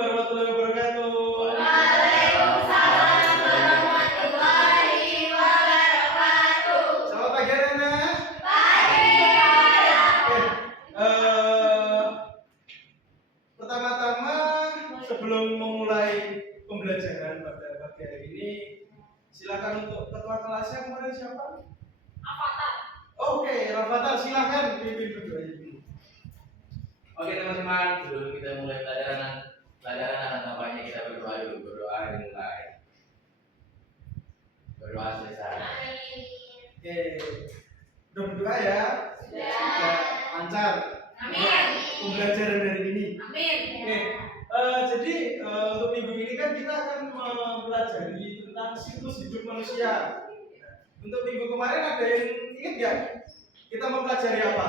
warahmatullahi wabarakatuh. Waalaikumsalam warahmatullahi wabarakatuh. Selamat pagi anak-anak. Pagi. Pertama-tama sebelum memulai pembelajaran pada pagi hari ini, silakan untuk ketua kelasnya kemarin siapa? Avatar. Oke, Rafathar silakan pimpin berdoa ini. Oke teman-teman, sebelum kita mulai pelajaran tampaknya kita berdoa dulu. Berdoa dimulai. Berdoa selesai. Oke, udah berdoa ya? Sudah. Lancar. Amin. Pembelajaran hari ini. Amin. Oke, jadi untuk minggu ini kan kita akan mempelajari tentang siklus hidup manusia. Untuk minggu kemarin ada yang ingat nggak? Kita mempelajari apa?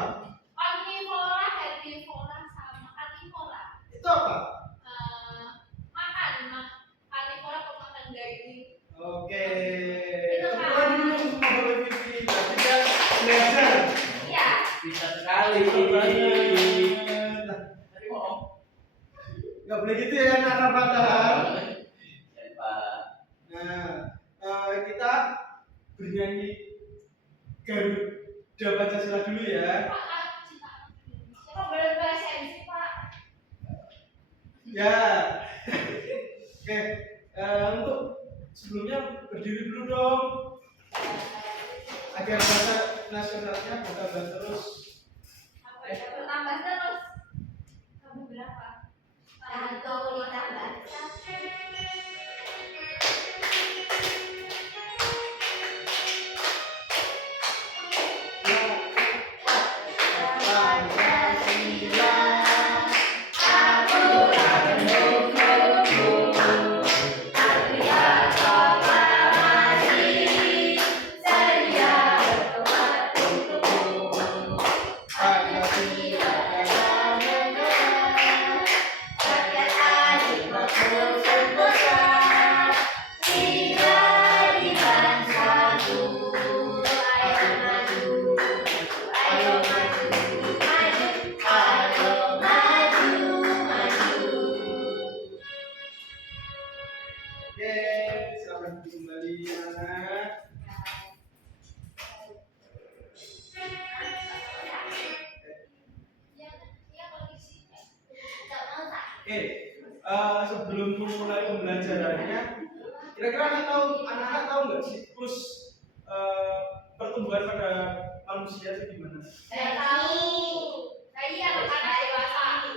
Omnivora, herbivora, sama karnivora. Itu apa? Makan, karnivora pemakan daging. Oke. Itu kan. Teman dulu semua Bapak Vivi. Berarti kan belajar. Iya. Bisa sekali. Nah, Tadi mau. nggak boleh gitu ya anak Rafathar. Nah, kita bernyanyi Garuda Pancasila dulu ya. Kok boleh bahasa sih, Pak? Ya. Oke. Untuk sebelumnya berdiri dulu dong. Agar bahasa nasionalnya bertambah terus. Apa ya? Bertambah terus. Kamu berapa? Satu ditambah. Pancasila. Oke, selamat kembali anak. Oke, sebelum memulai pembelajarannya, kira-kira anak-anak tahu nggak siklus pertumbuhan pada manusia itu gimana? Saya tahu. Saya anak-anak dewasa.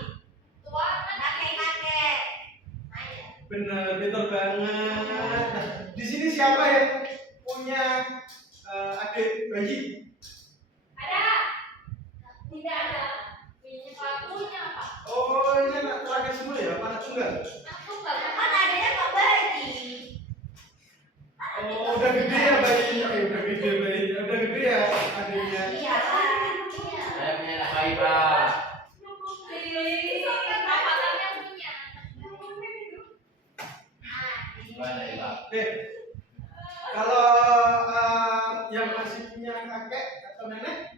Tua kan kakek-kakek. Benar, betul banget. Nah, di sini siapa yang punya adik bayi? Ada. Tidak ada. Punya apa? Oh, ini anak terakhir semua ya, anak tunggal. Aku nggak kan adanya Pak Badi. Oh, udah gede ya bayinya, udah gede bayinya, udah gede ya adiknya. Iya. Saya punya anak bayi, Pak. Avatarnya punya. Gimana ya, Pak? Oke, kalau yang masih punya kakek atau nenek,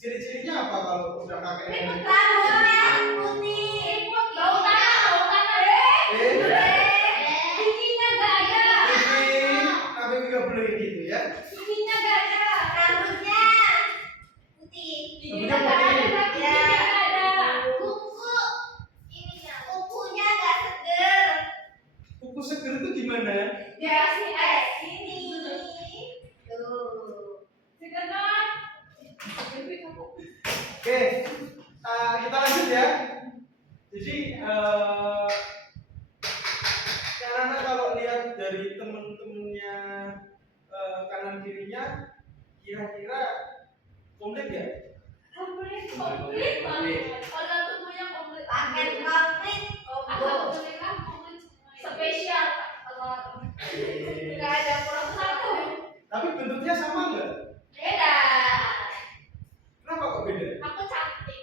ciri-cirinya apa kalau udah kakek dan nenek? Rambutnya putih. Bau tanah. Giginya nggak ada. Tapi nggak boleh gitu ya. Giginya nggak ada. Rambutnya putih. Rambutnya putih. Ya. Ada. Kuku. Ininya. Kukunya nggak seger. Kuku seger itu gimana? Dikasih es ini. Tuh. Seger kan? Oke, kita lanjut ya. Jadi anak-anak kalau lihat dari temen-temennya kanan kirinya, kira-kira komplit ya? Komplit banget. Organ tubuhnya komplit. Paket komplit. Alhamdulillah komplit semua. Spesial. Nggak ada kurang satu. Tapi bentuknya sama nggak? Beda. Kenapa kok beda? Aku cantik.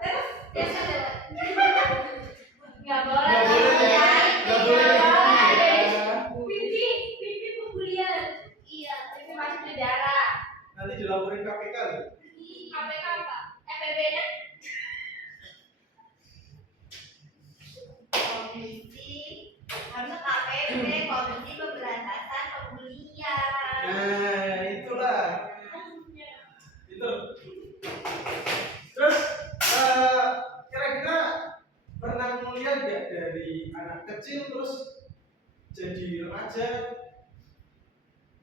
Terus biasa lewat. Nggak boleh. Nggak boleh ya? Nggak boleh gitu ya? Pipi pembulian. Iya. Pipi masuk ke darah. Nanti dilaporin KPK loh. KPK apa? FPB-nya? lihat nggak dari anak kecil terus jadi remaja?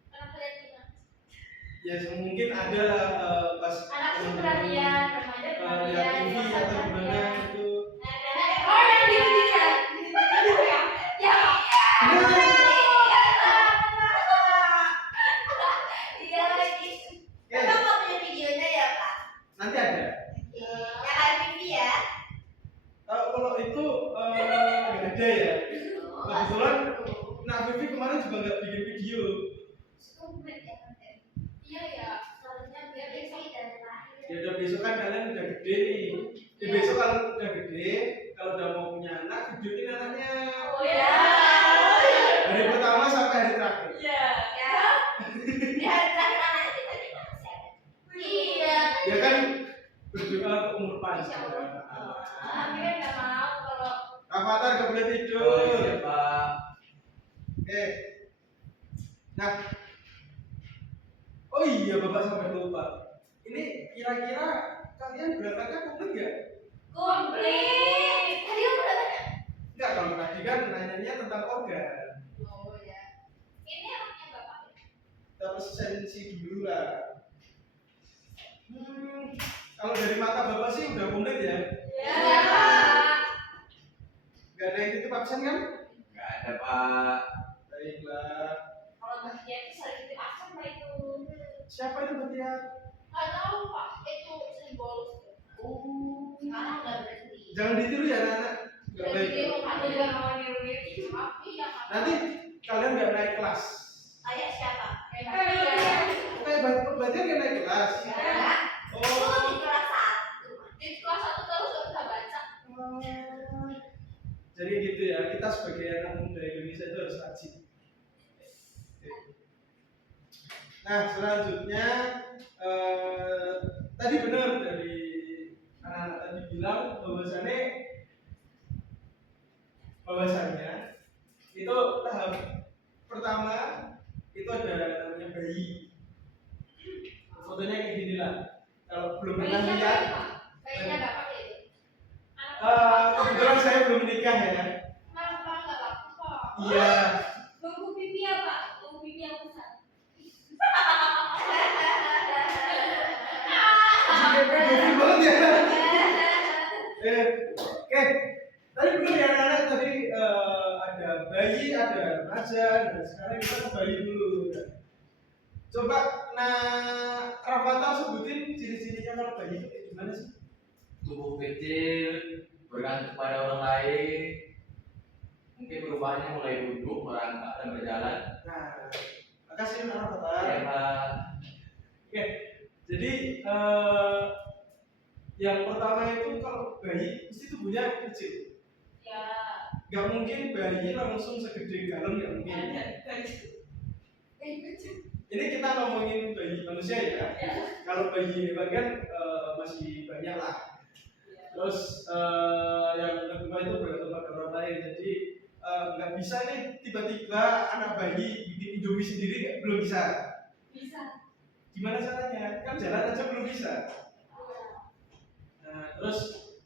Kenapa lihat gimana? Ya mungkin ada lah pas Anak kecil perhatian, remaja lihat perhatian, TV dewasa atau gimana perhatian. itu. Oh, yang gini-gini ya? Ya. Iya lagi. Oke, Bapak nggak punya videonya ya, Pak? nanti ada. Yang TV ya? Kalau itu nggak ada ya. Kebetulan Nak Vivi kemarin juga nggak bikin video. Iya ya, seharusnya biar besok dan lahir. Ya udah besok kan kalian udah gede nih. Ya besok kalau udah gede, kalau udah mau punya anak, videoin anaknya. Oh ya. Hari pertama sampai hari terakhir. Iya. Ya. Di hari terakhir anak kita di mana sih ada? Iya. Ya kan berdoa untuk umur Insya panjang. Allah. Akhirnya nggak mau kalau Avatar gak boleh tidur. Oh iya Pak. Oke. Nah, oh iya Bapak sampai lupa. Ini kira-kira kalian berangkatnya komplit nggak? komplit. Tadi aku udah tanya. Enggak, kalau tadi kan nanyanya tentang organ. Oh ya. Ini anaknya bapak ya? Terus sensi dulu lah. Kalau dari mata Bapak sih udah komplit ya? Ya. Gak ada yang titip absen kan? Nggak ada Pak. Baiklah. Kalau bagian itu sering titip absen Pak itu. Siapa itu Batia? Nggak tahu Pak. Itu sering bolos. Oh. Sekarang udah berhenti. Jangan ditiru ya anak-anak. Gak Udah baik. gede mau ada juga mau niru-niru. Tapi ya Pak. Nanti kalian gak naik kelas. Kayak siapa? Kayak Oke, Batia gak naik kelas. Ya. Oh. Di kelas 1. Di kelas 1 terus udah baca. Jadi gitu ya, kita sebagai anak muda Indonesia itu harus rajin. Oke. Nah, selanjutnya tadi benar dari anak-anak tadi bilang bahwasannya itu tahap pertama itu ada namanya bayi. Fotonya kayak gini lah. Kalau belum pernah Kayaknya lihat, kayaknya bapak ya itu. kebetulan saya belum menikah ya. Kenapa nggak bagus kok? Iya. Tunggu pipi ya Pak, tunggu pipi yang besar. Pedofil banget ya. Oke, tadi benar ya anak-anak tadi ada bayi, ada remaja, dan sekarang kita ke bayi dulu. Coba Rafathar sebutin ciri-cirinya kalau bayi itu kayak gimana sih? Tubuh kecil, bergantung pada orang lain. Mungkin perubahannya mulai duduk, merangkak dan berjalan. Nah, makasih Rafathar. Ya Pak. Oke, jadi yang pertama itu kalau bayi mesti tubuhnya kecil. Ya. Gak mungkin bayi langsung segede galon, gak mungkin. Ini kita ngomongin bayi manusia ya. Kalau bayi hewan kan masih banyak lah. Terus yang kedua itu bergantung pada orang lain. Jadi nggak bisa nih tiba-tiba anak bayi bikin Indomie sendiri, belum bisa. Bisa. Gimana caranya? Kan jalan aja belum bisa. Nah, terus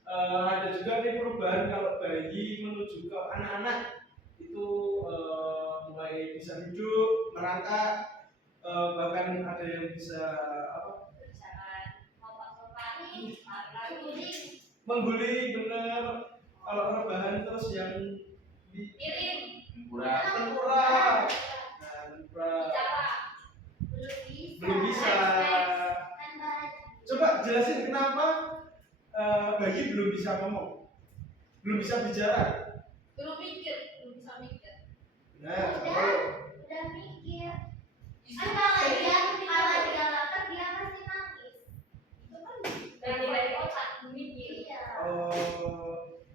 ada juga nih perubahan kalau bayi menuju ke anak-anak itu mulai bisa duduk, merangkak, bahkan ada yang bisa apa? Mengguling, bener. Kalau rebahan terus yang di Kurang. tengkurap, nah, tengkurap. Belum bisa. Coba jelasin kenapa bayi belum bisa ngomong, belum bisa bicara. Belum mikir, belum bisa mikir. Nah, Udah mikir. Kan kalau dia lapar dia pasti nangis. Itu kan dari otak mikir. Iya.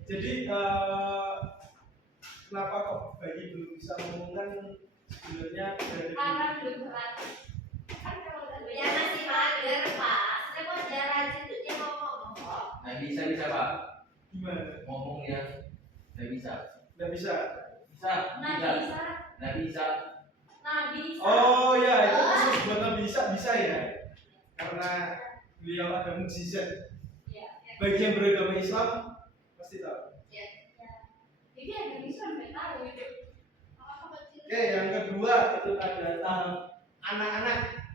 Jadi kenapa kok bayi belum bisa ngomong kan sebenarnya dari Karena belum berlatih. Kan kalau dia masih mager Pak. Saya mau dia rajin tuh dia ngomong kok. Nah bisa Pak. gimana? Ngomong ya. Nggak bisa. Nggak bisa. Bisa. Nah Bisa. bisa. Nggak bisa. Nah bisa. Oh ya, itu khusus buat Nabi bisa ya. Karena beliau ada mukjizat. Iya. Bagi yang beragama Islam pasti tahu. Iya. Oke, yang kedua itu ada tahap anak-anak.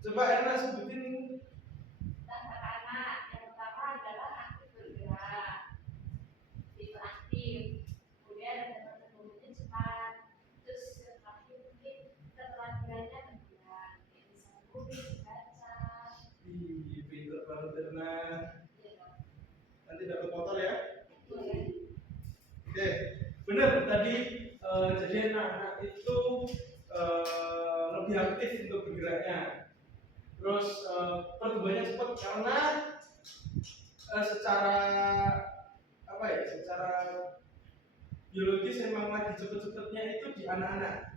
Coba Erna sebutin. Ih, pintar banget Erna. Nanti dapat motor ya. Oke, benar tadi. Jadi anak-anak itu lebih aktif untuk bergeraknya. Terus pertumbuhannya cepat karena secara apa ya? Secara biologis memang lagi cepet-cepetnya itu di anak-anak.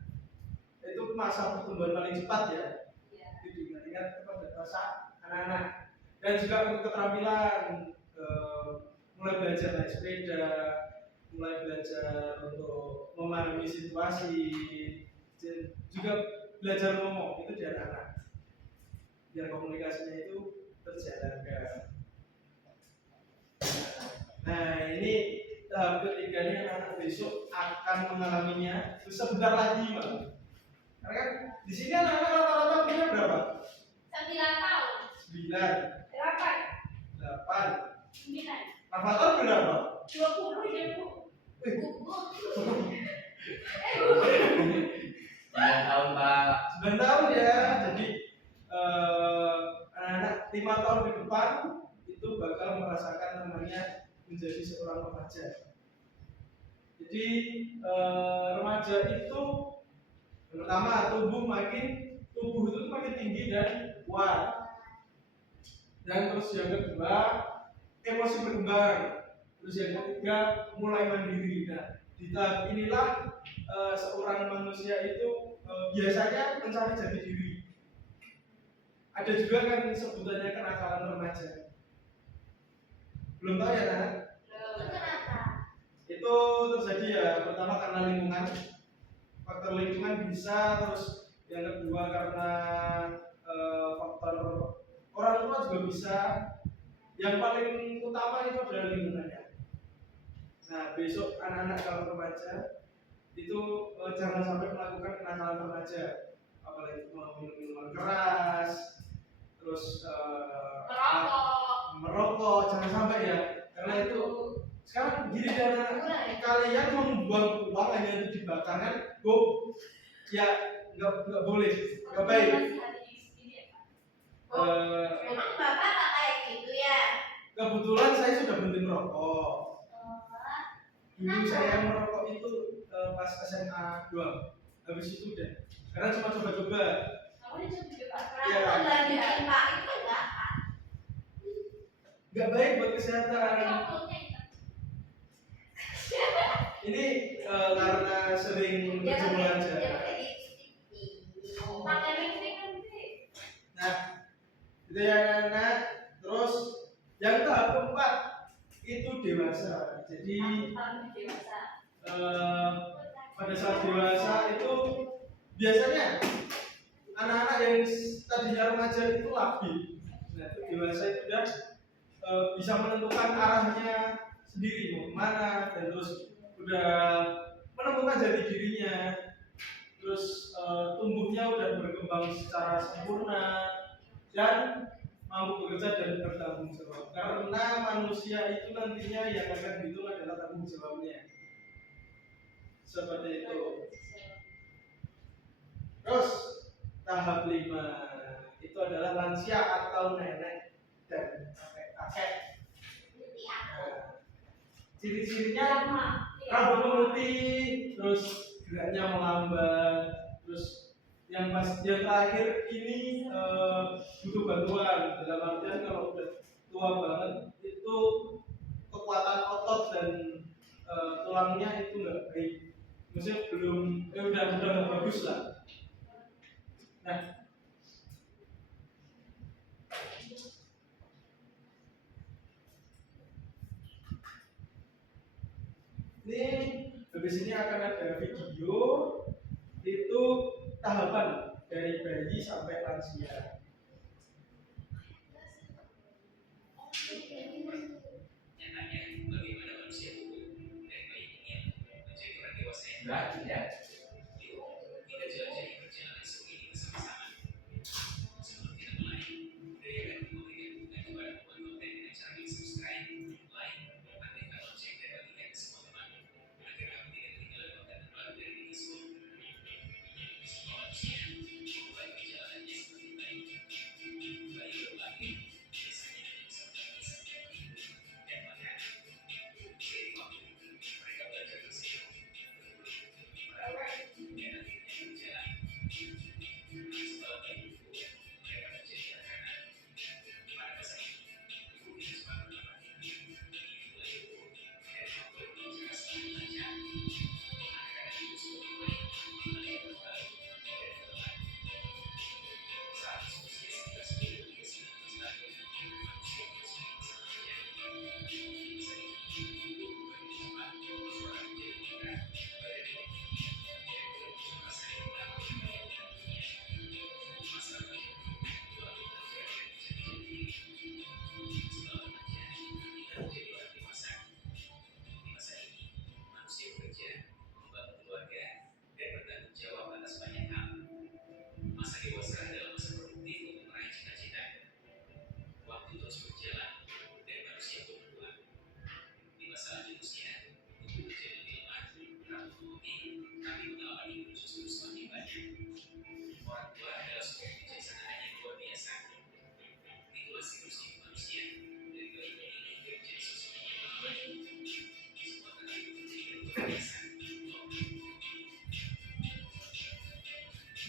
Itu masa pertumbuhan paling cepat ya. Jadi ingat pada masa anak-anak. Dan juga untuk keterampilan, mulai belajar naik sepeda, mulai belajar untuk memahami situasi, dan juga belajar ngomong itu di anak-anak. Biar komunikasinya itu terjalankan. Nah ini tahap ketiga ini anak-anak besok akan mengalaminya sebentar lagi, Mbak. Karena kan di sini anak-anak rata-rata umurnya berapa? 9 tahun. 9, 8. 9. Rafathar berapa? 20 ya Bu. Tiga tahun Pak. 9 tahun ya. Jadi anak-anak 5 tahun ke depan itu bakal merasakan namanya menjadi seorang remaja. Jadi remaja itu pertama tubuh itu makin tinggi dan kuat. Dan terus yang kedua emosi berkembang. Terus yang ketiga mulai mandiri. Nah, di tahap inilah seorang manusia itu biasanya mencari jati diri. Ada juga kan sebutannya kenakalan remaja. Belum tahu ya, Nana? Kenapa? Itu terjadi ya pertama karena lingkungan. Faktor lingkungan bisa, terus yang kedua karena faktor orang tua juga bisa. Yang paling utama itu adalah lingkungannya. Nah, besok anak-anak kalau remaja itu jangan sampai melakukan kenakalan remaja, apalagi minum minuman keras, terus merokok, jangan sampai ya, karena itu sekarang gini deh anak-anak, kalian membuang uang hanya untuk dibakar kan, ya nggak boleh, nggak baik. Memang Bapak tak kayak gitu ya? Kebetulan saya sudah berhenti merokok. Dulu saya merokok itu pas SMA 2. Habis itu deh. Karena cuma coba-coba. Iya. Bikin Pak itu kan Nggak baik buat kesehatan. Ini karena sering berjemur aja. Nah, itu ya anak. Terus yang tahap keempat itu dewasa. Jadi pada saat dewasa itu biasanya anak-anak yang tadinya remaja itu labil. Nah, itu dewasa itu sudah bisa menentukan arahnya sendiri mau kemana, dan terus udah menemukan jati dirinya, terus tumbuhnya udah berkembang secara sempurna dan mampu bekerja dan bertanggung jawab. Karena manusia itu nantinya yang akan dihitung adalah tanggung jawabnya. Seperti itu. Terus tahap 5 itu adalah lansia atau nenek dan kakek. Ciri-cirinya rambut memutih, terus geraknya melambat, terus yang terakhir ini butuh bantuan. Dalam artian kalau udah tua banget itu kekuatan otot dan tulangnya itu nggak baik, maksudnya belum udah nggak bagus lah. Nah, ini habis ini akan ada video itu tahapan dari bayi sampai lansia. Nyatanya, bagaimana manusia tumbuh dari bayi Rajin ya.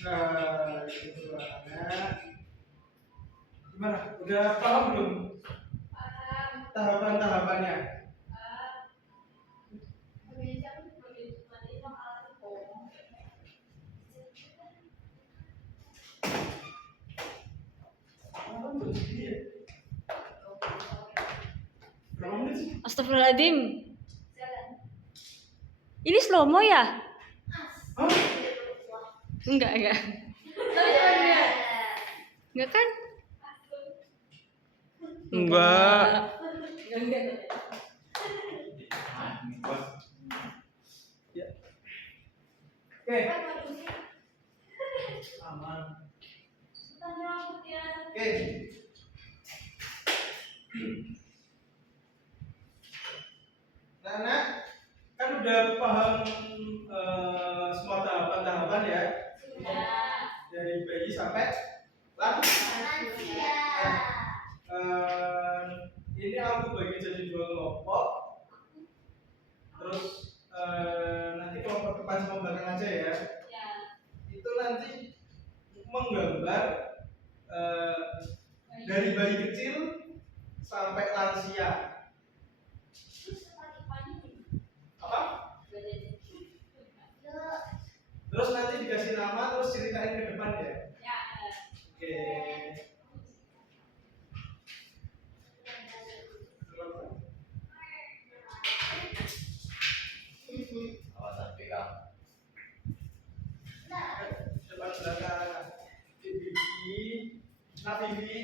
Nah, gitu banget. Gimana? Udah paham belum tahapan-tahapannya? Paham belum sih ya? Berapa menit sih? Astagfirullahaladzim. Ini slow mo ya? Hah? Enggak. Enggak kan? Enggak. Ya. Oke, aman. Oke. Nah, kan udah paham semua tahapan-tahapan ya, dari bayi sampai lansia. Ini aku bagi jadi dua kelompok. Terus nanti kelompok depan sama belakang aja ya. Itu nanti menggambar dari bayi kecil sampai lansia. Apa? Terus nanti dikasih nama, terus ceritain ke depan ya. Oke. Awasan pegang. Depan belakang. Bibi, Nabibi.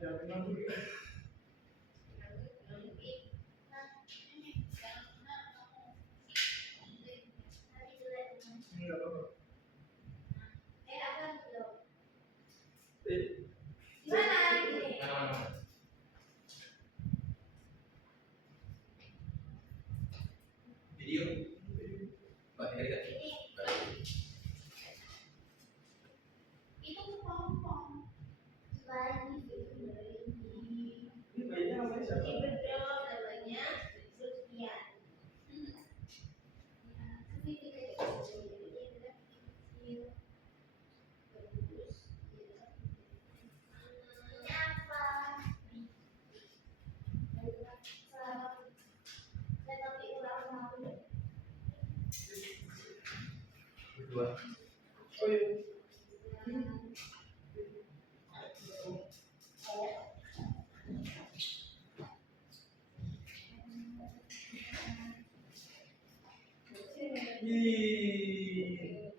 Ada apa nanti? Enggak apa-apa. Video. Mbak Heri kan? Itu kepompong. Selain itu dari Ih.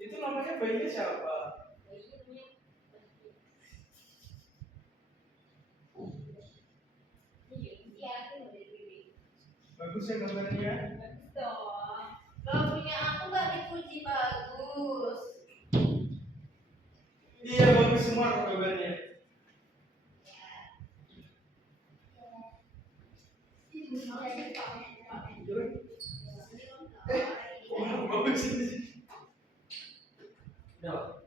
Itu namanya bayinya siapa? Bagus ya gambarnya. Kalau punya aku nggak dipuji bagus. Iya bagus semua kok gambarnya. Bagus ini. Udah.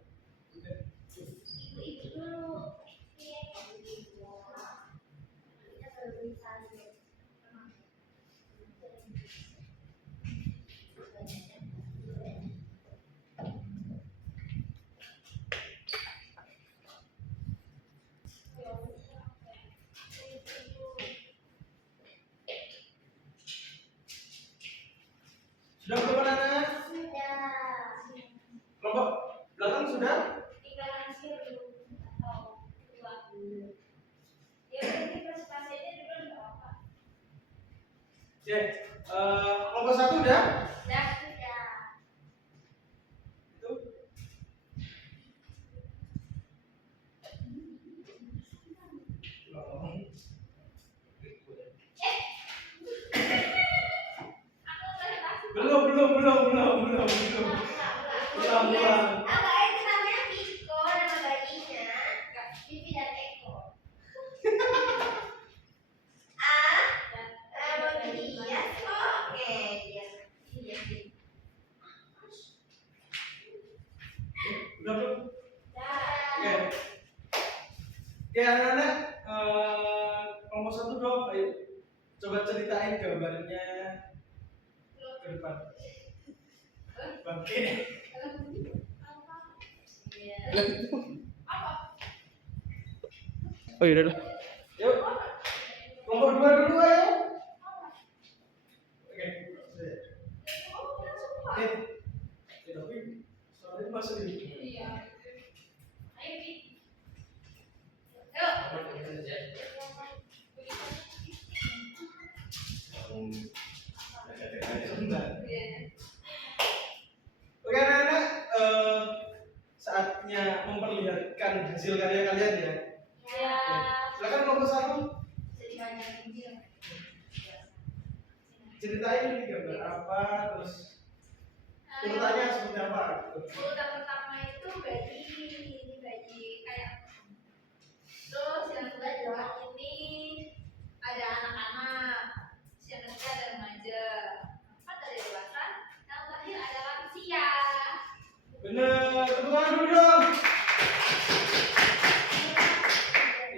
Ibu-ibu dulu. Kita berbicara. Sudah belum anak? Sudah. Kelompok belakang sudah? Tinggal nasi dulu atau dua dulu. Ya berarti presentasi aja dulu nggak apa-apa. Oke. Kelompok satu udah? Sudah sudah. Itu. Belum. Ulang. Apa itu namanya Piko nama bayinya? Vivi dan Eko. Nama dia oke dia. Iya sih. Udah belum? Oke. Dah. Oke anak-anak, kelompok satu dong, ayo coba ceritain gambarnya ke depan. Oke. Oh iya udah. Yuk. Kelompok dua dulu ayo. Oke. Oke. Ya, tapi soal itu masuk di. Ayo Pi. Yuk. Sebentar. Oke anak-anak, saatnya memperlihatkan hasil karya kalian ya. Ya. Silakan kelompok satu Jadi banyak video. ceritain ini gambar apa, terus urutannya seperti apa. Urutan pertama itu gaji, ini gaji kayak. Terus yang kedua di bawah ini ada anak-anak, yang ketiga ada remaja, empat ada dewasa, yang terakhir ada lansia. Bener, tepuk tangan dulu dong.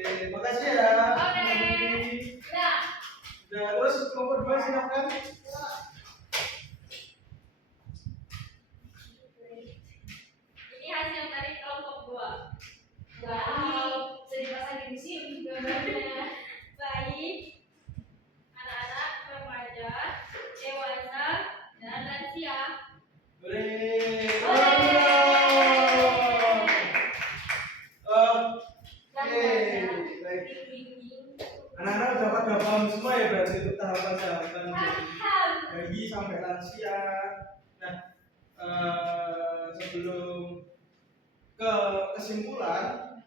Oke, makasih ya. Oke. Udah. Udah, terus kelompok dua silakan. Ini hasil dari kelompok 2. Wow, bisa dipasang di sini gambarnya. Baik, anak-anak, remaja, dewasa, dan lansia. Boleh. Oke, baik. Anak-anak udah paham semua ya berarti untuk tahapan-tahapan bagi sampai lansia. Nah, sebelum ke kesimpulan,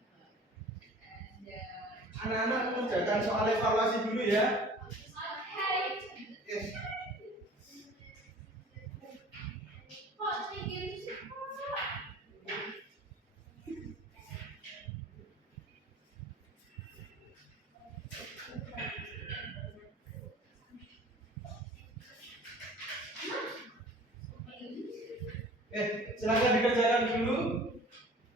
anak-anak mengerjakan soal evaluasi dulu ya. Yes. Silakan dikerjakan dulu.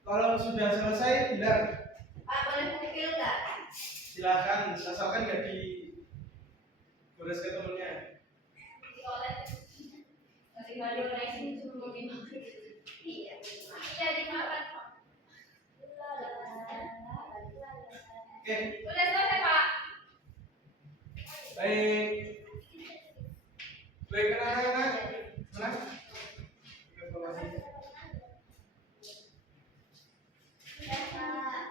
Kalau sudah selesai, bilang. Pak, boleh kukil nggak? Silakan, asalkan nggak di gores ke temennya. Iya, dimakan. Oke, Udah selesai, Pak. baik. Baik anak-anak, mana? Evaluasi. Sudah, Pak.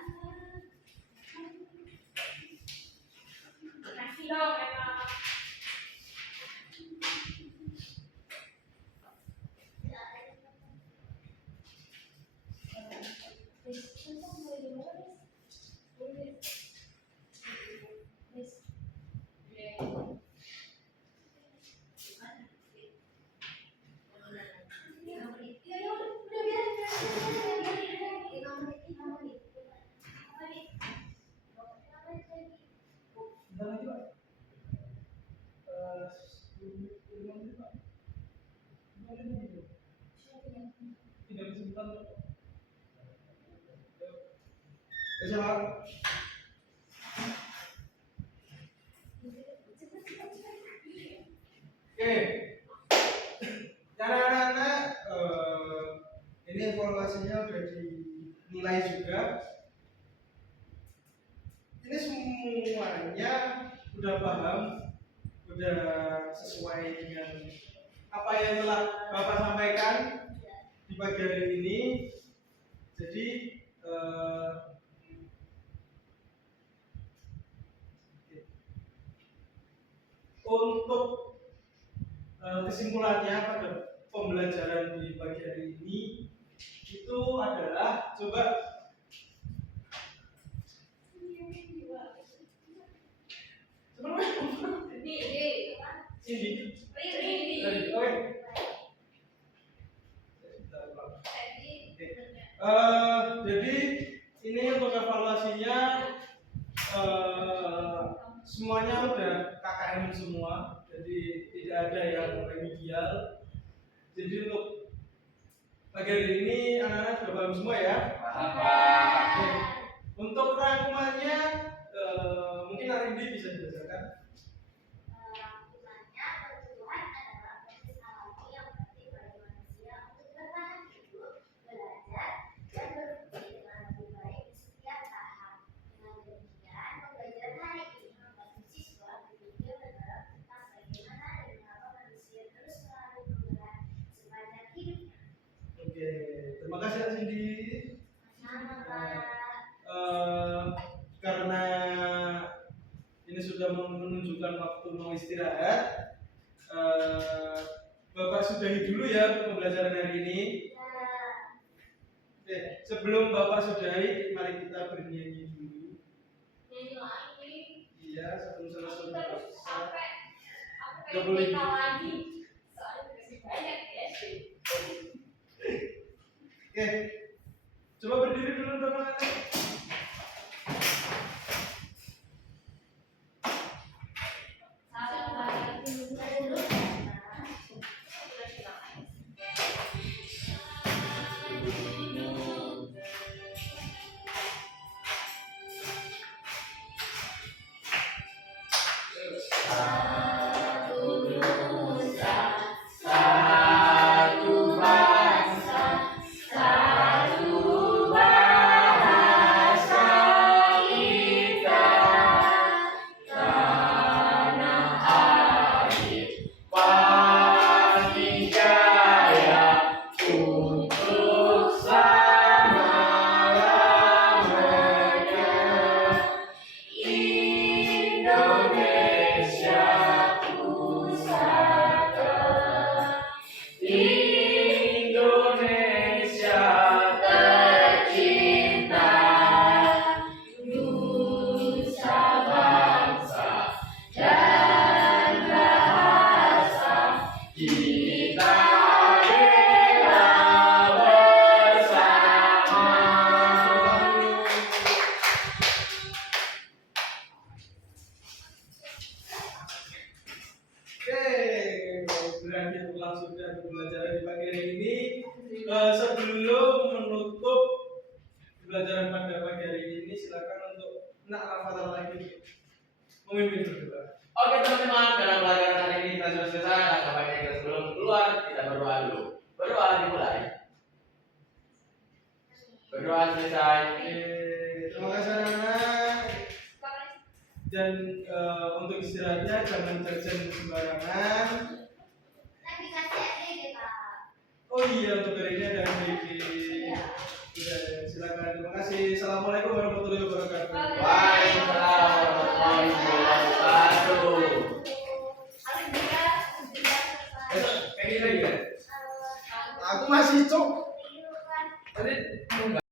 Kasih dong, emang. Bisa Pak? Oke, anak-anak, ini evaluasinya udah dinilai juga. Ini semuanya udah paham, udah sesuai dengan apa yang telah Bapak sampaikan di pagi hari ini. Jadi untuk kesimpulannya pada pembelajaran di pagi hari ini itu adalah coba sini. Oke. Jadi ini untuk evaluasinya semuanya udah KKM semua, jadi tidak ada yang remedial. Jadi untuk pagi hari ini anak-anak sudah paham semua ya. Oke. Untuk rangkumannya mungkin Arindi bisa dibacakan. Oke, terima kasih Kak Cindy. Karena ini sudah menunjukkan waktu mau istirahat, Bapak sudahi dulu ya untuk pembelajaran hari ini. Oke, sebelum Bapak sudahi, mari kita bernyanyi dulu. Iya, sebelum selesai. Gak boleh. Oke, coba berdiri dulu teman-teman. Berakhir berlangsung dan pembelajaran di pagi hari ini. Sebelum menutup pembelajaran pada pagi hari ini, silakan untuk nak Al-Fatihah lagi memimpin berdoa. Oke teman-teman, dalam pelajaran hari ini kita sudah selesai. Langkah baiknya kita sebelum keluar kita berdoa dulu. Berdoa dimulai. Berdoa selesai. Terima kasih anak-anak. Dan untuk istirahatnya jangan jajan sembarangan. Oh iya, untuk hari ini ada MBG. Silakan. Terima kasih. Assalamualaikum warahmatullahi wabarakatuh.